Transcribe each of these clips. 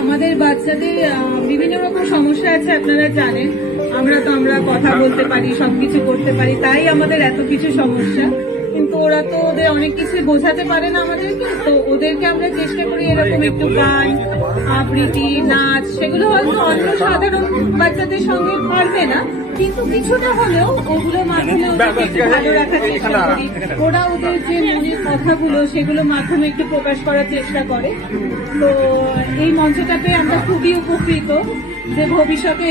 আমাদের বাচ্চাদের বিভিন্ন রকম সমস্যা আছে, আপনারা জানেন। আমরা কথা বলতে পারি, সবকিছু করতে পারি, তাই আমাদের এত কিছু সমস্যা। কিন্তু ওরা তো ওদের অনেক কিছু বোঝাতে পারে না আমাদেরকে, তো ওদেরকে আমরা চেষ্টা করি এরকম একটু গান, আবৃত্তি, নাচ, সেগুলো হয়তো অন্য সাধারণ বাচ্চাদের সঙ্গে পারবে না, কিন্তু কিছুটা হলেও ওগুলোর মাধ্যমে ওদেরকে একটু ভালো রাখার চেষ্টা করি। ওরা ওদের যে মনের কথাগুলো সেগুলো মাধ্যমে একটু প্রকাশ করার চেষ্টা করে। তো এই মঞ্চটাতে আমরা খুবই উপকৃত যে ভবিষ্যতে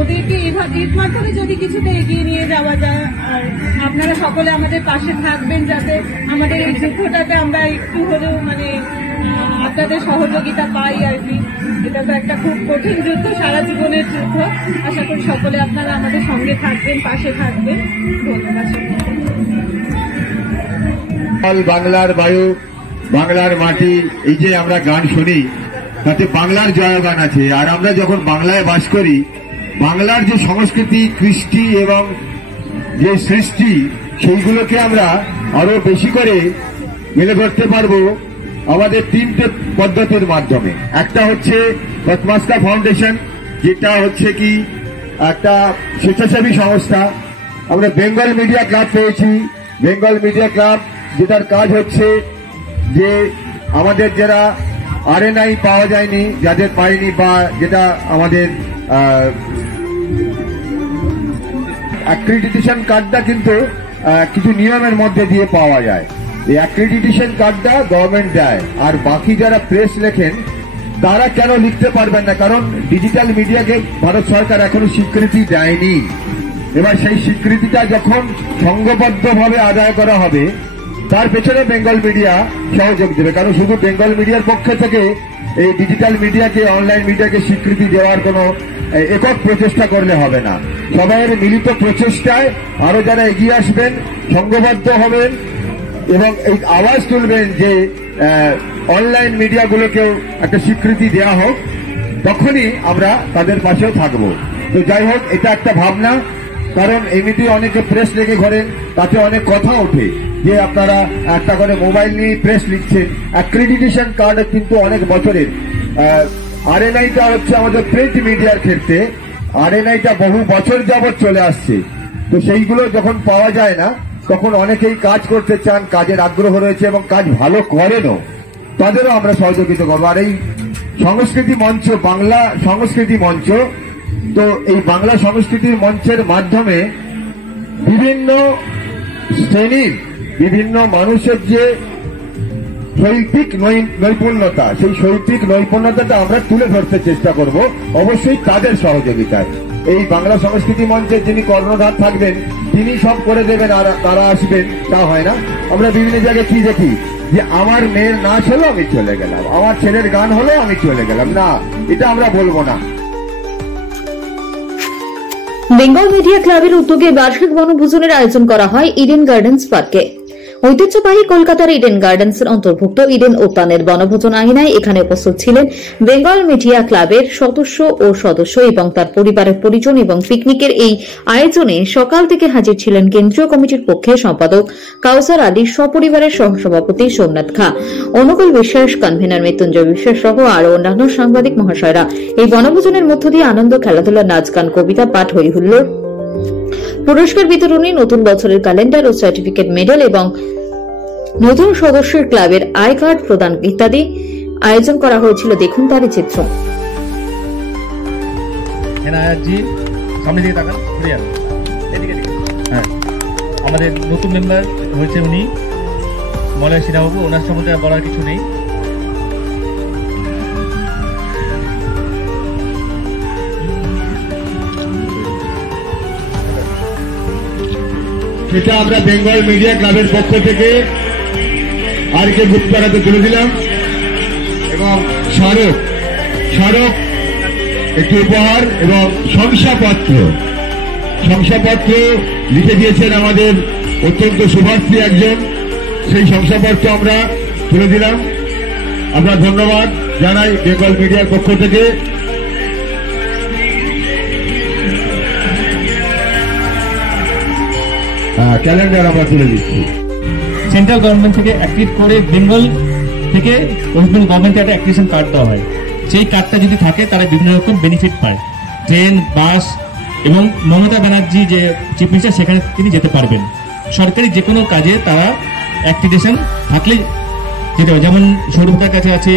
ওদেরকে এর মাধ্যমে যদি কিছুটা এগিয়ে নিয়ে যাওয়া যায়। আর আপনারা সকলে আমাদের পাশে থাকবেন, যাতে আমাদের এই যুদ্ধটাতে আমরা একটু হলেও আপনাদের সহযোগিতা পাই আর কি। এটা তো একটা খুব কঠিন যুদ্ধ, সারা জীবনের যুদ্ধ। আশা করি সকলে আপনারা আমাদের সঙ্গে থাকবেন, পাশে থাকবেন। ধন্যবাদ। বাংলার বায়ু, বাংলার মাটি, এই যে আমরা গান শুনি, তাতে বাংলার জয়গান আছে। আর আমরা যখন বাংলায় বাস করি, বাংলার যে সংস্কৃতি, কৃষ্টি এবং যে সৃষ্টি, সেইগুলোকে আমরা আরো বেশি করে মেলে ধরতে পারবো আমাদের তিনটে পদ্ধতির মাধ্যমে। একটা হচ্ছে রত্মাস্কা ফাউন্ডেশন, যেটা হচ্ছে কি একটা স্বেচ্ছাসেবী সংস্থা। আমরা বেঙ্গল মিডিয়া ক্লাব পেয়েছি। বেঙ্গল মিডিয়া ক্লাব যেটার কাজ হচ্ছে যে আমাদের যারা আরএনআই পাওয়া যায়নি, যাদের পায়নি, বা যেটা আমাদের অ্যাক্রিডিটেশন কার্ডটা কিন্তু কিছু নিয়মের মধ্যে দিয়ে পাওয়া যায়। এই অ্যাক্রিডিটেশন কার্ডটা গভর্নমেন্ট দেয়। আর বাকি যারা প্রেস লেখেন তারা কেন লিখতে পারবেন না? কারণ ডিজিটাল মিডিয়াকে ভারত সরকার এখনো স্বীকৃতি দেয়নি। এবার সেই স্বীকৃতিটা যখন সংঘবদ্ধভাবে আদায় করা হবে, তার পেছনে বেঙ্গল মিডিয়া সহযোগ দেবে। কারণ শুধু বেঙ্গল মিডিয়ার পক্ষ থেকে এই ডিজিটাল মিডিয়াকে, অনলাইন মিডিয়াকে স্বীকৃতি দেওয়ার কোনো একক প্রচেষ্টা করলে হবে না। সবাইয়ের মিলিত প্রচেষ্টায় আরো যারা এগিয়ে আসবেন, সংঘবদ্ধ হবেন এবং এই আওয়াজ তুলবেন যে অনলাইন মিডিয়াগুলোকেও একটা স্বীকৃতি দেওয়া হোক, তখনই আমরা তাদের পাশেও থাকবো। তো যাই হোক, এটা একটা ভাবনা। কারণ এমনিতেই অনেকে প্রেস লেগে ঘোরেন, তাতে অনেক কথা ওঠে যে আপনারা একটা করে মোবাইল নিয়ে প্রেস লিখছেন। অ্যাক্রিডিটেশন কার্ড কিন্তু অনেক বছরের। আরএনআইটা হচ্ছে আমাদের প্রিন্ট মিডিয়ার ক্ষেত্রে, আরএনআইটা বহু বছর যাবৎ চলে আসছে। তো সেইগুলো যখন পাওয়া যায় না, তখন অনেকেই কাজ করতে চান, কাজের আগ্রহ রয়েছে এবং কাজ ভালো করেনও, তাদেরও আমরা সহযোগিতা করবো। আর এই সংস্কৃতি মঞ্চ, বাংলা সংস্কৃতি মঞ্চ, তো এই বাংলা সংস্কৃতির মঞ্চের মাধ্যমে বিভিন্ন শ্রেণীর, বিভিন্ন মানুষের যে শৈল্পিক নৈপুণ্যতা, সেই শৈল্পিক নৈপুণ্যতাটা আমরা তুলে ধরতে চেষ্টা করব, অবশ্যই তাদের সহযোগিতায়। এই বাংলা সংস্কৃতি মঞ্চের যিনি কর্ণধার থাকবেন, তিনি সব করে দেবেন আর তারা আসবেন, তা হয় না। আমরা বিভিন্ন জায়গায় কি দেখি যে আমার মেয়ের নাচ হলো আমি চলে গেলাম, আমার ছেলের গান হলো আমি চলে গেলাম। না, এটা আমরা বলবো না। বেঙ্গল মিডিয়া ক্লাবের উদ্যোগে বার্ষিক বনভোজনের আয়োজন করা হয় ইডেন গার্ডেন্স পার্কে। ঐতিহ্যবাহী কলকাতার ইডেন গার্ডেন্সের অন্তর্ভুক্ত ইডেন উদ্যানের বনভোজন আঙিনায় এখানে উপস্থিত ছিলেন বেঙ্গল মিডিয়া ক্লাবের সদস্য এবং তার পরিবারের পরিজন। এবং পিকনিকের এই আয়োজনে সকাল থেকে হাজির ছিলেন কেন্দ্রীয় কমিটির পক্ষে সম্পাদক কাউসার আলী, সপরিবারের সহসভাপতি সোমনাথ খা, অনুকূল বিশ্বাস, কনভেনার মৃত্যুঞ্জয় বিশ্বাস সহ আরও অন্যান্য সাংবাদিক মহাশয়রা। এই বনভোজনের মধ্য দিয়ে আনন্দ, খেলাধুলা, নাচ, গান, কবিতা পাঠ, হই হুল্লোড়, পুরস্কার বিতরণী, নতুন বছরের ক্যালেন্ডার ও সার্টিফিকেট, মেডেল এবং নতুন সদস্যের ক্লাবের আই কার্ড প্রদান ইত্যাদি আয়োজন করা হয়েছিল। দেখুন তারই চিত্র। আমাদের নতুন মেম্বার হয়েছে উনি মলয় সিনহাবাবু, ওনার সম্বন্ধে বলার কিছু নেই। সেটা আমরা বেঙ্গল মিডিয়া ক্লাবের পক্ষ থেকে আর কে গুপ্তারাতে তুলে দিলাম এবং স্মারক একটি উপহার এবং শংসাপত্র লিখে দিয়েছেন আমাদের অত্যন্ত শুভার্থী একজন। সেই শংসাপত্র আমরা তুলে দিলাম। আমরা ধন্যবাদ জানাই বেঙ্গল মিডিয়ার পক্ষ থেকে। ক্যালেন্ডার আমরা তুলে দিচ্ছি। সেন্ট্রাল গভর্নমেন্ট থেকে অ্যাক্টিভ করে বেঙ্গল থেকে ওয়েস্ট বেঙ্গল গভর্নমেন্টকে একটা অ্যাক্টিভেশন কার্ড দেওয়া হয়। সেই কার্ডটা যদি থাকে তারা বিভিন্ন রকম বেনিফিট পায়, ট্রেন, বাস, এবং মমতা ব্যানার্জি যে চিফ মিনিস্টার সেখানে তিনি যেতে পারবেন। সরকারি যে কোনো কাজে তারা অ্যাক্রিডিটেশন থাকলে যেতে পারে। যেমন সৌরভদার কাছে আছে,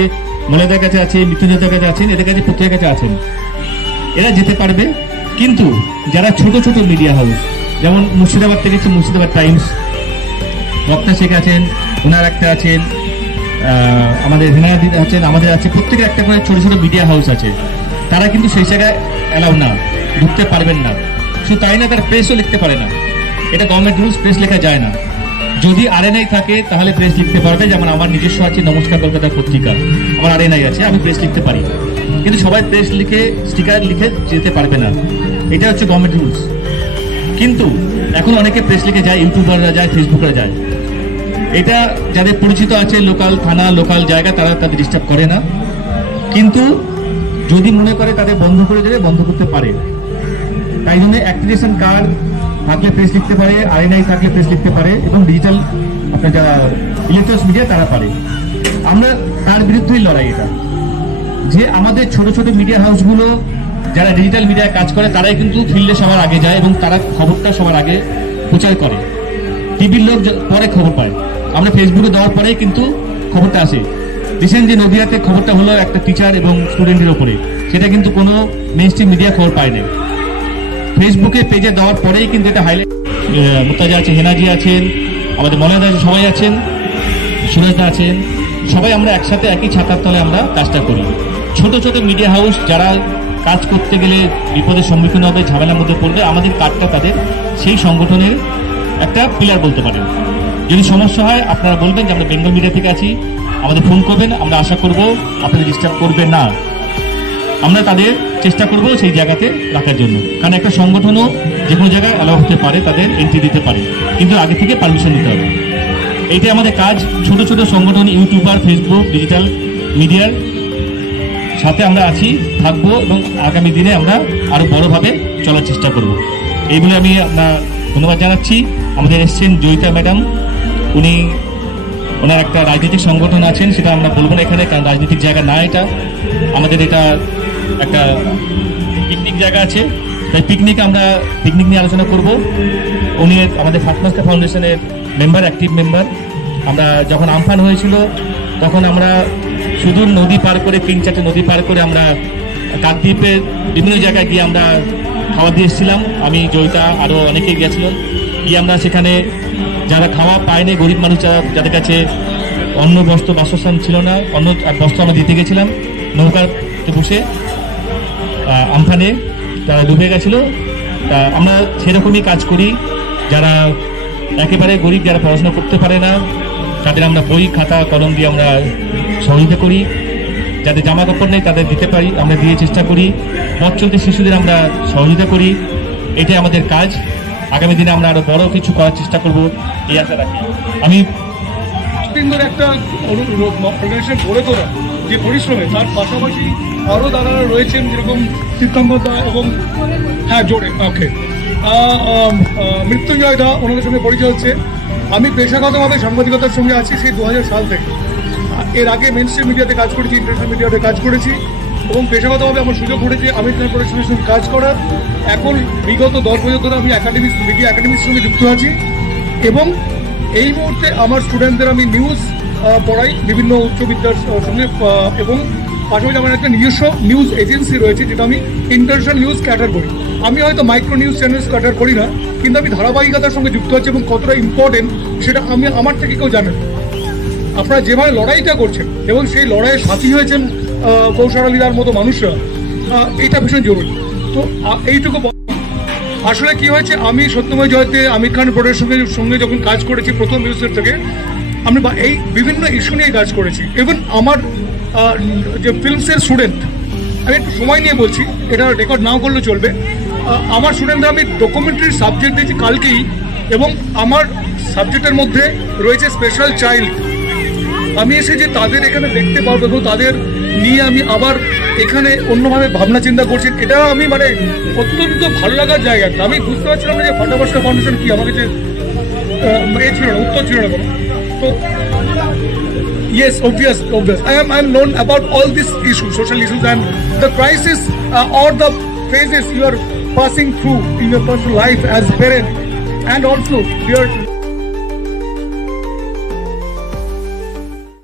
মলয়দার কাছে আছে, মৃত্যুঞ্জয়দার কাছে আছেন, এদের কাছে প্রত্যেকের কাছে আছেন, এরা যেতে পারবে। কিন্তু যারা ছোট ছোট মিডিয়া হাউস, যেমন মুর্শিদাবাদ থেকে মুর্শিদাবাদ টাইমস, বক্তা শেখ আছেন, ওনার একটা আছেন, আমাদের হেনাদি আছেন, আমাদের আছে, প্রত্যেকের একটা করে ছোট ছোট মিডিয়া হাউস আছে, তারা কিন্তু সেই জায়গায় অ্যালাউ না, ঢুকতে পারবেন না। শুধু তাই না, তারা প্রেসও লিখতে পারে না, এটা গভর্নমেন্ট রুলস, প্রেস লেখা যায় না। যদি আরএনআই থাকে তাহলে প্রেস লিখতে পারবে। যেমন আমার নিজস্ব আছে নমস্কার কলকাতা পত্রিকা, আমার আরএনআই আছে, আমি প্রেস লিখতে পারি, কিন্তু সবাই প্রেস লিখে স্টিকার লিখে যেতে পারবে না, এটা হচ্ছে গভর্নমেন্ট রুলস। কিন্তু এখন অনেকে প্রেস লিখে যায়, ইউটিউবাররা যায়, ফেসবুকরা যায়, এটা যাদের পরিচিত আছে লোকাল থানা, লোকাল জায়গা, তারা তাদের ডিস্টার্ব করে না। কিন্তু যদি মনে করে তাদের বন্ধ করে দেবে, বন্ধ করতে পারে। তাই জন্য অ্যাক্টিভেশন কার্ড থাকলে প্রেস লিখতে পারে, আরএনআই থাকলে প্রেস লিখতে পারে, এবং ডিজিটাল আপনার যারা ইলেকট্রনিক্স মিডিয়া তারা পারে। আমরা তার বিরুদ্ধেই লড়াই, এটা যে আমাদের ছোট ছোট মিডিয়া হাউসগুলো যারা ডিজিটাল মিডিয়ায় কাজ করে তারাই কিন্তু ফিল্ডে সবার আগে যায় এবং তারা খবরটা সবার আগে প্রচার করে। টিভির লোক পরে খবর পায়, আমরা ফেসবুকে দেওয়ার পরেই কিন্তু খবরটা আসে। রিসেন্ট যে নদিয়াতে খবরটা হলো একটা টিচার এবং স্টুডেন্টের ওপরে, সেটা কিন্তু কোনো মেইনস্ট্রিম মিডিয়া খবর পায় না, ফেসবুকে পেজে দেওয়ার পরেই কিন্তু এটা হাইলাইট। মুর্তাজা আছে, হেনাজি আছেন, আমাদের মলয়দা আছে, সবাই আছেন, সুরজদা আছেন, সবাই আমরা একসাথে একই ছাতার তলে আমরা কাজটা করি। ছোট ছোট মিডিয়া হাউস যারা কাজ করতে গেলে বিপদের সম্মুখীন হবে, ঝামেলার মধ্যে পড়বে, আমাদের কার্ডটা তাদের সেই সংগঠনের একটা পিলার বলতে পারেন। যদি সমস্যা হয় আপনারা বলবেন যে আমরা বেঙ্গল মিডিয়া থেকে আছি, আমাদের ফোন করবেন, আমরা আশা করব আপনাদের ডিস্টার্ব করবে না, আমরা তাদের চেষ্টা করব সেই জায়গাতে রাখার জন্য। কারণ একটা সংগঠনও যে কোনো জায়গায় অ্যালাউ হতে পারে, তাদের এন্ট্রি দিতে পারে, কিন্তু আগে থেকে পারমিশন নিতে হবে। এইটাই আমাদের কাজ। ছোট ছোট সংগঠন, ইউটিউবার, ফেসবুক, ডিজিটাল মিডিয়ার সাথে আমরা আছি, থাকবো, এবং আগামী দিনে আমরা আরো বড়ভাবে চলার চেষ্টা করব। এই বলে আমি আপনার ধন্যবাদ জানাচ্ছি। আমাদের এসছেন জয়িতা ম্যাডাম, উনি ওনার একটা রাজনৈতিক সংগঠন আছেন, সেটা আমরা বলবো না এখানে, কারণ রাজনৈতিক জায়গা না এটা, আমাদের এটা একটা পিকনিক জায়গা আছে, তাই পিকনিক নিয়ে আলোচনা করব। উনি আমাদের ফাতমাস্কা ফাউন্ডেশনের মেম্বার, অ্যাক্টিভ মেম্বার। আমরা যখন আমফান হয়েছিল তখন আমরা সুদূর নদী পার করে, 3-4টে নদী পার করে আমরা কাকদ্বীপের বিভিন্ন জায়গায় গিয়ে আমরা খাবার দিয়ে এসেছিলাম। আমি, জয়িতা, আরও অনেকেই গিয়েছিলাম, গিয়ে আমরা সেখানে যারা খাওয়া পায়নি, গরিব মানুষ যাদের কাছে অন্ন, বস্ত্র, বাসস্থান ছিল না, অন্ন আর বস্ত্র আমরা দিতে গেছিলাম। নৌকাতে বসে আমফানে তারা ডুবে গেছিল। তা আমরা সেরকমই কাজ করি। যারা একেবারে গরিব, যারা পড়াশোনা করতে পারে না, তাদের আমরা বই, খাতা, কলম দিয়ে আমরা সহযোগিতা করি। যাদের জামা কাপড় নেই তাদের দিতে পারি, আমরা দিয়ে চেষ্টা করি। পথ চলতে শিশুদের আমরা সহযোগিতা করি, এটাই আমাদের কাজ। আগামী দিনে আমরা আরো বড় কিছু করার চেষ্টা করব, এই আশা রাখি। আমি একটা অর্গানাইজেশন গড়ে তোলা যে পরিশ্রমে, তার পাশাপাশি আরও দাদারা রয়েছেন, যেরকম তীর্থঙ্কর দা এবং জোরে মৃত্যুঞ্জয় দা, ওনাদের সঙ্গে পরিচয় হচ্ছে। আমি পেশাগতভাবে সাংবাদিকতার সঙ্গে আছি সেই 2000 সাল থেকে। এর আগে মেইনস্ট্রিম মিডিয়াতে কাজ করেছি, ইন্টারন্যাশনাল মিডিয়াতে কাজ করেছি, এবং পেশাগতভাবে আমার সুযোগ ঘটেছে আমির খান প্রোডাকশনের সঙ্গে কাজ করার। এখন বিগত 10 বছর ধরে আমি মিডিয়া একাডেমির সঙ্গে যুক্ত আছি, এবং এই মুহূর্তে আমার স্টুডেন্টদের আমি নিউজ পড়াই বিভিন্ন উচ্চ বিদ্যার সঙ্গে, এবং পাশাপাশি আমার একটা নিজস্ব নিউজ এজেন্সি রয়েছে, যেটা আমি ইন্টারন্যাশনাল নিউজ ক্যাটার করি। আমি হয়তো মাইক্রো নিউজ চ্যানেলস ক্যাটার করি না, কিন্তু আমি ধারাবাহিকতার সঙ্গে যুক্ত আছি, এবং কতটা ইম্পর্টেন্ট সেটা আমার থেকে কেউ জানেন। আপনারা যেভাবে লড়াইটা করছেন এবং সেই লড়াইয়ের সাথী হয়েছেন কৌশালীদার মতো মানুষরা, এটা ভীষণ জরুরি। তো এইটুকু আসলে কি হয়েছে, আমি সত্যময় জয়তে আমির খান প্রোডাকশনের সঙ্গে যখন কাজ করেছি প্রথম নিউজের থেকে, আমি এই বিভিন্ন ইস্যু নিয়ে কাজ করেছি। ইভেন আমার যে ফিল্মসের স্টুডেন্ট, আমি একটু সময় নিয়ে বলছি, এটা রেকর্ড নাও করলে চলবে, আমার স্টুডেন্টরা আমি ডকুমেন্টারির সাবজেক্ট দিয়েছি কালকেই, এবং আমার সাবজেক্টের মধ্যে রয়েছে স্পেশাল চাইল্ড। আমি এসে যে তাদের এখানে দেখতে পারবো এবং তাদের নিয়ে আমি আবার এখানে অন্যভাবে ভাবনা চিন্তা করছি, এটা আমি অত্যন্ত ভালো লাগার জায়গা। আমি বুঝতে পারছিলাম না যে ফাটাবাস্কা ফাউন্ডেশন কি, আমাকে যে ছিল না, উত্তর ছিল না কোনো। তো Yes, obvious. I'm known about all these issues, social issues, and the crisis or the phases you are passing through in your personal life as parent, and also your